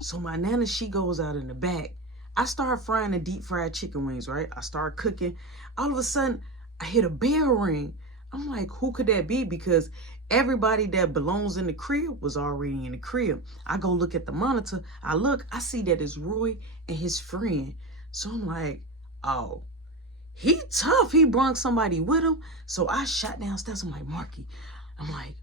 So my nana, she goes out in the back. I start frying the deep fried chicken wings, right? I start cooking. All of a sudden, I hit a bell ring. I'm like, who could that be? Because everybody that belongs in the crib was already in the crib. I go look at the monitor. I look, I see that it's Roy and his friend. So I'm like, oh, he tough. He brung somebody with him. So I shot downstairs. I'm like, Marky. I'm like,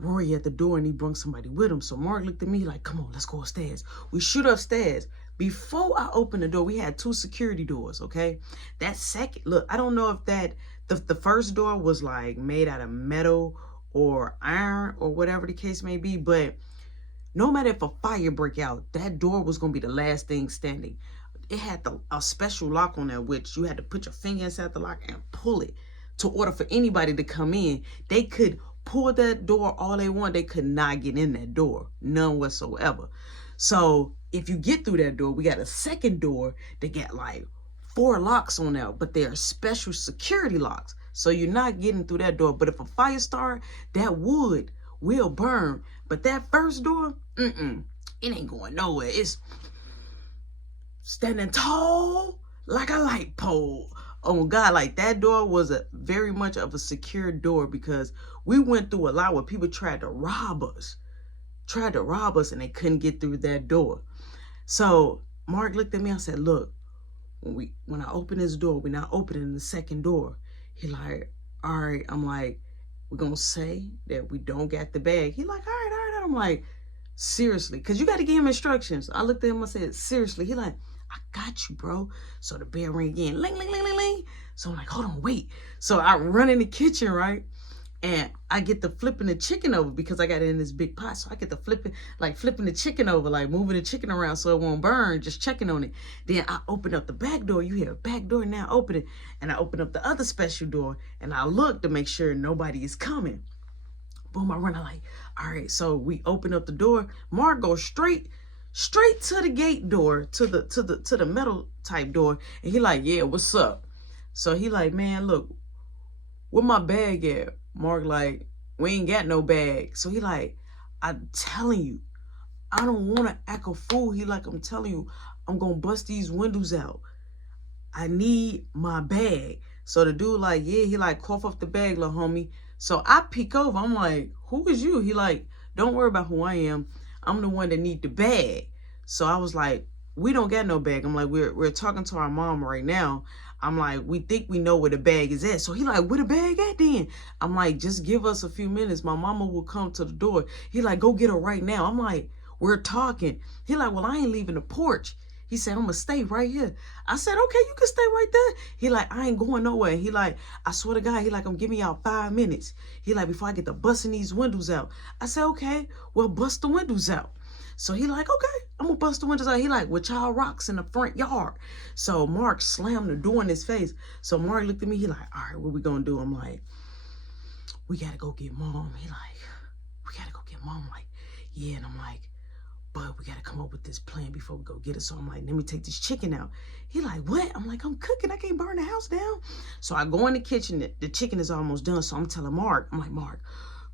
Rory at the door and he brung somebody with him. So Mark looked at me like, come on, let's go upstairs. We shoot upstairs. Before I opened the door, we had 2 security doors, okay? That second, look, I don't know if the first door was like made out of metal or iron or whatever the case may be, but no matter if a fire break out, that door was going to be the last thing standing. It had a special lock on there, which you had to put your finger inside the lock and pull it to order for anybody to come in. They could pull that door all they want. They could not get in that door, none whatsoever. So if you get through that door, we got a second door that got like 4 locks on there, but they're special security locks. So you're not getting through that door. But if a fire starts, that wood will burn. But that first door, it ain't going nowhere. It's standing tall like a light pole. Oh God, like that door was very much of a secure door because we went through a lot where people tried to rob us and they couldn't get through that door. So Mark looked at me and said, look, when I open this door, we're not opening the second door. He like, all right. I'm like, we're gonna say that we don't got the bag. He like, all right. I'm like, seriously, because you got to give him instructions. I looked at him and said, seriously. He like, I got you, bro. So the bell ring again, ling, ling, ling, ling, ling. So I'm like, hold on, wait. So I run in the kitchen, right? And I get to flipping the chicken over because I got it in this big pot. So I get to flipping the chicken over, like moving the chicken around so it won't burn, just checking on it. Then I open up the back door. You hear a back door now, open it. And I open up the other special door and I look to make sure nobody is coming. Boom, I run. I'm like, all right. So we open up the door. Mark goes straight to the gate door, to the metal type door. And he like, yeah, what's up? So he like, man, look, where my bag at? Mark like, we ain't got no bag. So he like, I'm telling you, I don't want to act a fool. He like, I'm telling you, I'm going to bust these windows out. I need my bag. So the dude like, yeah, he like, cough up the bag, little homie. So I peek over. I'm like, who is you? He like, don't worry about who I am. I'm the one that need the bag. So I was like, we don't got no bag. I'm like, we're talking to our mom right now. I'm like, we think we know where the bag is at. So he like, where the bag at then? I'm like, just give us a few minutes. My mama will come to the door. He like, go get her right now. I'm like, we're talking. He like, well, I ain't leaving the porch. He said, I'm going to stay right here. I said, okay, you can stay right there. He like, I ain't going nowhere. He like, I swear to God, he like, I'm giving y'all 5 minutes. He like, before I get to busting these windows out. I said, okay, well, bust the windows out. So he like, okay, I'm going to bust the windows out. He like, with y'all rocks in the front yard. So Mark slammed the door in his face. So Mark looked at me. He like, all right, what we going to do? I'm like, we got to go get mom. He like, we got to go get mom. I'm like, yeah. And I'm like, but we got to come up with this plan before we go get it. So I'm like, let me take this chicken out. He like, what? I'm like, I'm cooking. I can't burn the house down. So I go in the kitchen. The chicken is almost done. So I'm telling Mark, I'm like, Mark,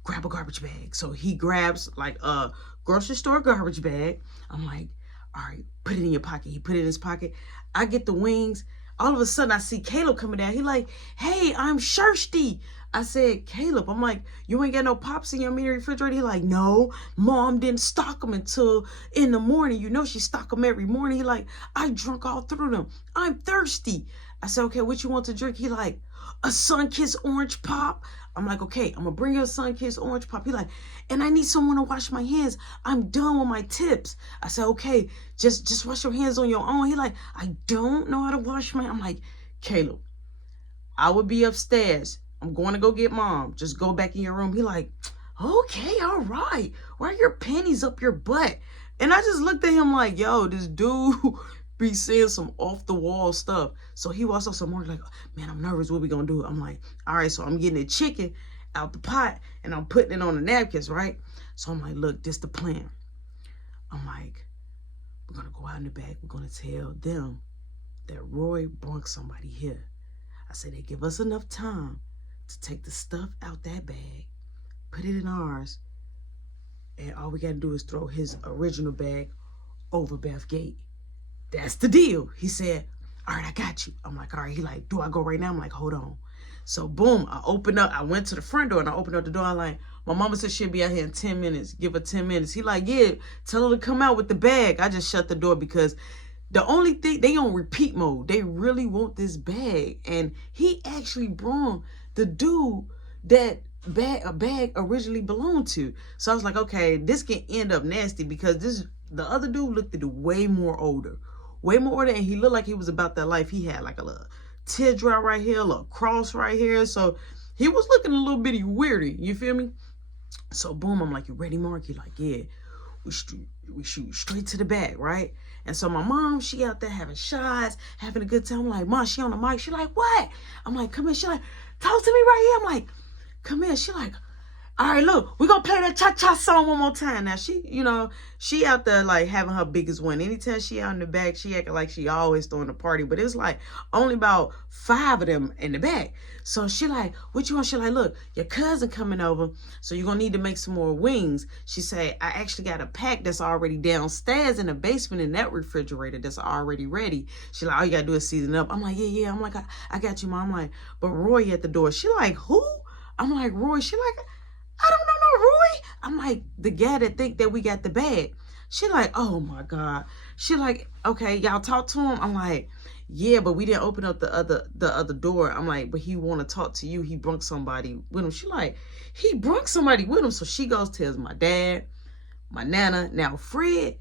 grab a garbage bag. So he grabs like a grocery store garbage bag. I'm like, all right, put it in your pocket. He put it in his pocket. I get the wings. All of a sudden, I see Caleb coming down. He like, hey, I'm thirsty. I said, Caleb, I'm like, you ain't got no pops in your mini refrigerator? He like, no, mom didn't stock them until in the morning. You know she stock them every morning. He like, I drunk all through them. I'm thirsty. I said, okay, what you want to drink? He like, a Sunkist orange pop. I'm like, okay, I'm going to bring you a Sunkist orange pop. He like, and I need someone to wash my hands. I'm done with my tips. I said, okay, just wash your hands on your own. He like, I don't know how to wash my. I'm like, Caleb, I would be upstairs. I'm going to go get mom. Just go back in your room. He like, okay, all right. Why are your panties up your butt? And I just looked at him like, yo, this dude be saying some off the wall stuff. So he was also more like, man, I'm nervous. What we going to do? I'm like, all right, so I'm getting the chicken out the pot and I'm putting it on the napkins, right? So I'm like, look, this the plan. I'm like, we're going to go out in the back. We're going to tell them that Roy brought somebody here. I said, they give us enough time to take the stuff out that bag, put it in ours, and all we got to do is throw his original bag over Beth Gate. That's the deal. He said, all right, I got you. I'm like, all right. He like, do I go right now? I'm like, hold on. So boom, I opened up. I went to the front door and I opened up the door. I'm like, my mama said she'll be out here in 10 minutes. Give her 10 minutes. He like, yeah, tell her to come out with the bag. I just shut the door because the only thing, they on repeat mode. They really want this bag. And he actually brought the dude that a bag originally belonged to. So I was like, okay, this can end up nasty because the other dude looked way more older. Way more older, and he looked like he was about that life. He had like a little teardrop right here, a little cross right here. So he was looking a little bitty weirdy. You feel me? So boom, I'm like, you ready, Mark? He like, yeah. We shoot straight to the back, right? And so my mom, she out there having shots, having a good time. I'm like, Mom, she on the mic. She like, what? I'm like, come in. She like, talk to me right here. I'm like, come in. She like, all right, look, we're going to play that cha-cha song one more time. Now, she out there, like, having her biggest win. Anytime she out in the back, she acting like she always throwing a party. But it's, like, only about 5 of them in the back. So she like, what you want? She like, look, your cousin coming over, so you're going to need to make some more wings. She say, I actually got a pack that's already downstairs in the basement in that refrigerator that's already ready. She like, all you got to do is season up. I'm like, yeah. I'm like, I got you, Mom. I'm like, but Roy at the door. She like, who? I'm like, Roy. She like, I don't know no Roy. I'm like, the guy that think that we got the bag. She like, oh my God. She like, okay, y'all talk to him. I'm like, yeah, but we didn't open up the other door. I'm like, but he want to talk to you. He brung somebody with him. She like, he brung somebody with him. So she goes, tells my dad, my nana. Now Fred,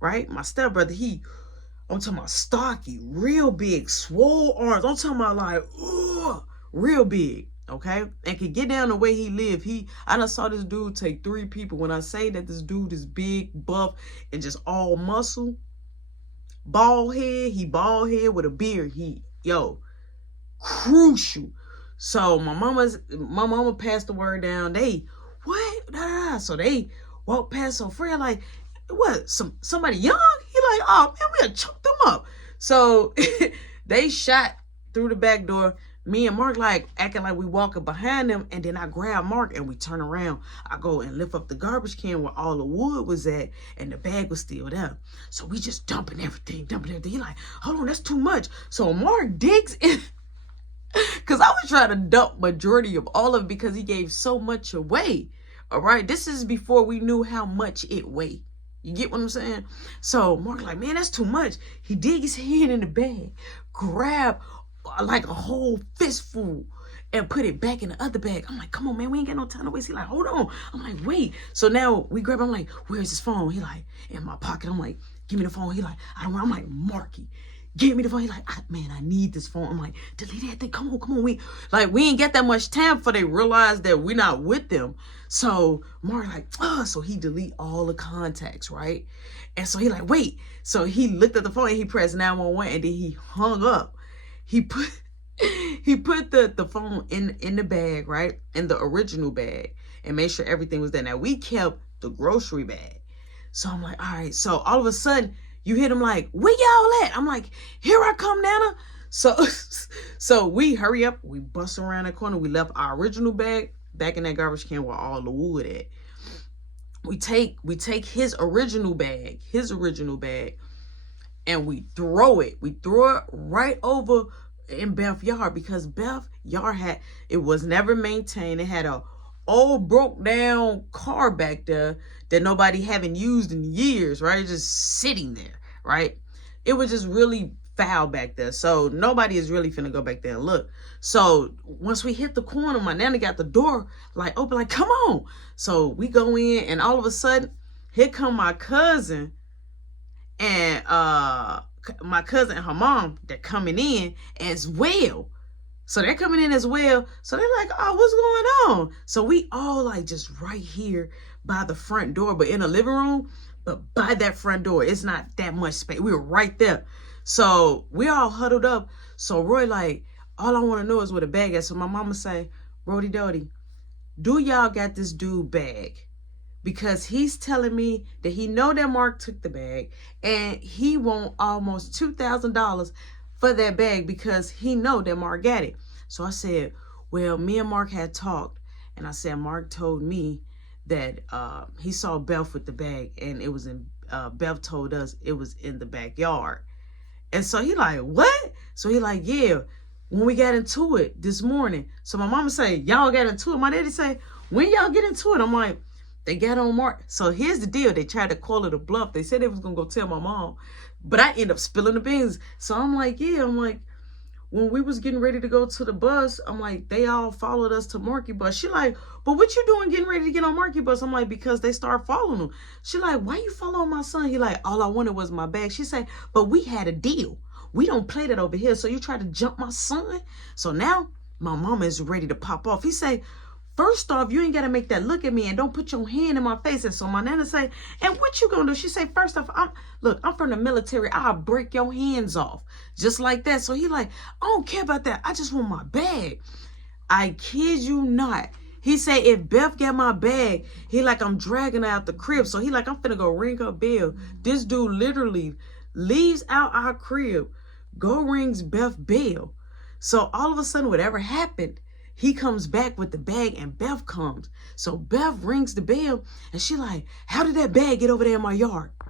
right? My stepbrother, I'm talking about stocky, real big, swole arms. I'm talking about like, ugh, real big. Okay, and can get down the way he lived. I done saw this dude take 3 people. When I say that this dude is big, buff, and just all muscle, bald head, he bald head with a beard. Crucial. So my mama passed the word down. So they walked past. So Fred like, what? Somebody young? He like, oh man, we had choked them up. So they shot through the back door. Me and Mark like acting like we walking behind them, and then I grab Mark and we turn around. I go and lift up the garbage can where all the wood was at, and the bag was still there. So we just dumping everything. He like, hold on, that's too much. So Mark digs in, because I was trying to dump majority of all of it because he gave so much away. All right, this is before we knew how much it weighed. You get what I'm saying? So Mark like, man, that's too much. He digs his hand in the bag, grab like a whole fistful and put it back in the other bag. I'm like, come on, man, we ain't got no time to waste. He like, hold on. I'm like, wait. So now we grab him. I'm like, where's his phone? He like, in my pocket. I'm like, give me the phone. He like, I don't want. I'm like, Marky, give me the phone. He like, man, I need this phone. I'm like, delete that thing. Come on. We ain't got that much time before they realize that we're not with them. So Mark like, so he delete all the contacts, right? And so he like, wait. So he looked at the phone and he pressed 911 and then he hung up. He put the phone in the bag, right? In the original bag, and made sure everything was there. Now we kept the grocery bag. So I'm like, all right. So all of a sudden you hit him like, where y'all at? I'm like, here I come, Nana. So we hurry up, we bust around the corner. We left our original bag back in that garbage can where all the wood at. We take his original bag, and we throw it. We throw it right over in Beth's yard because Beth's yard was never maintained. It had a old broke down car back there that nobody haven't used in years, right? It's just sitting there, right? It was just really foul back there. So nobody is really finna go back there and look. So once we hit the corner, my nana got the door like open, like, come on. So we go in and all of a sudden, here come my cousin and my cousin and her mom. They're coming in as well. So they're coming in as well. So they're like, oh, what's going on? So we all like just right here by the front door, but in the living room, but by that front door, it's not that much space. We were right there. So we all huddled up. So Roy like, all I want to know is where the bag is. So my mama say, Brody Doty, do y'all got this dude bag? Because he's telling me that he know that Mark took the bag and he want almost $2,000 for that bag because he know that Mark got it. So I said, well, me and Mark had talked, and I said, Mark told me that he saw Beth with the bag and it was in Bev told us it was in the backyard. And so he like, what? So he like, yeah, when we got into it this morning. So my mama say, y'all got into it. My daddy say, when y'all get into it? I'm like, they got on Mark. So here's the deal. They tried to call it a bluff. They said they was going to go tell my mom. But I end up spilling the beans. So I'm like, yeah. I'm like, when we was getting ready to go to the bus, I'm like, they all followed us to Marky Bus. She like, but what you doing getting ready to get on Marky Bus? I'm like, because they start following him. She like, why you following my son? He like, all I wanted was my bag. She said, but we had a deal. We don't play that over here. So you try to jump my son? So now my mama is ready to pop off. He say, first off, you ain't got to make that look at me and don't put your hand in my face. And so my nana say, and what you gonna do? She say, first off, I'm from the military. I'll break your hands off. Just like that. So he like, I don't care about that. I just want my bag. I kid you not. He say, if Beth got my bag, he like, I'm dragging her out the crib. So he like, I'm finna go ring her bell. This dude literally leaves out our crib, go rings Beth bell. So all of a sudden, whatever happened, he comes back with the bag and Beth comes. So Beth rings the bell and she like, how did that bag get over there in my yard?